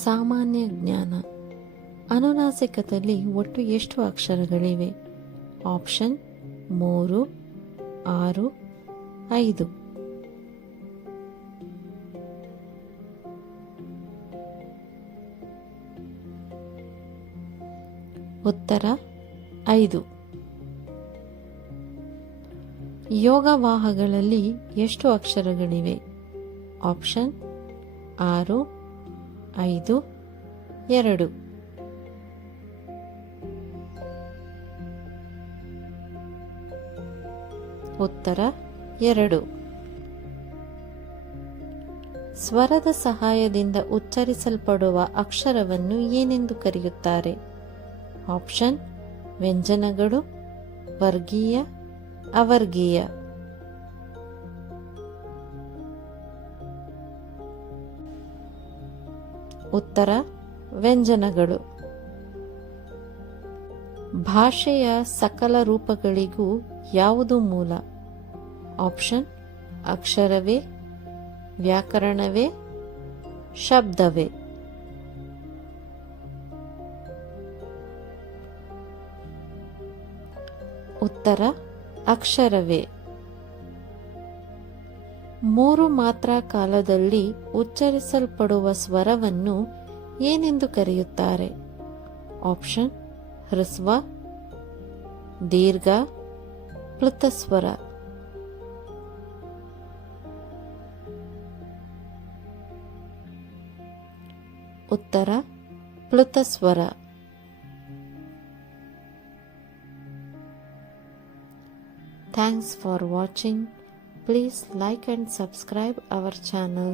ಸಾಮಾನ್ಯ ಜ್ಞಾನ. ಅನುನಾಸಿಕದಲ್ಲಿ ಒಟ್ಟು ಎಷ್ಟು ಅಕ್ಷರಗಳಿವೆ? ಆಪ್ಷನ್ 3, 6, 5. ಉತ್ತರ 5. ಯೋಗವಾಹಗಳಲ್ಲಿ ಎಷ್ಟು ಅಕ್ಷರಗಳಿವೆ? ಆಪ್ಷನ್ 6, 5, 2. ಉತ್ತರ 2. ಸ್ವರದ ಸಹಾಯದಿಂದ ಉಚ್ಚರಿಸಲ್ಪಡುವ ಅಕ್ಷರವನ್ನು ಏನೆಂದು ಕರೆಯುತ್ತಾರೆ? ಆಪ್ಷನ್ ವ್ಯಂಜನಗಳು, ವರ್ಗೀಯ, ಅವರ್ಗೀಯ. ಉತ್ತರ ವ್ಯಂಜನಗಳು. ಭಾಷೆಯ ಸಕಲ ರೂಪಗಳಿಗೂ ಯಾವುದು ಮೂಲ? ಆಪ್ಷನ್ ಅಕ್ಷರವೇ, ವ್ಯಾಕರಣವೇ, ಶಬ್ದವೇ? ಉತ್ತರ ಅಕ್ಷರವೇ. 3 ಮಾತ್ರಾ ಕಾಲದಲ್ಲಿ ಉಚ್ಚರಿಸಲ್ಪಡುವ ಸ್ವರವನ್ನು ಏನೆಂದು ಕರೆಯುತ್ತಾರೆ? ಆಪ್ಷನ್ ಹ್ರಸ್ವ, ದೀರ್ಘ, ಪ್ಲುತಸ್ವರ. ಉತ್ತರ ಪ್ಲುತಸ್ವರ. Thanks for watching. Please like and subscribe our channel.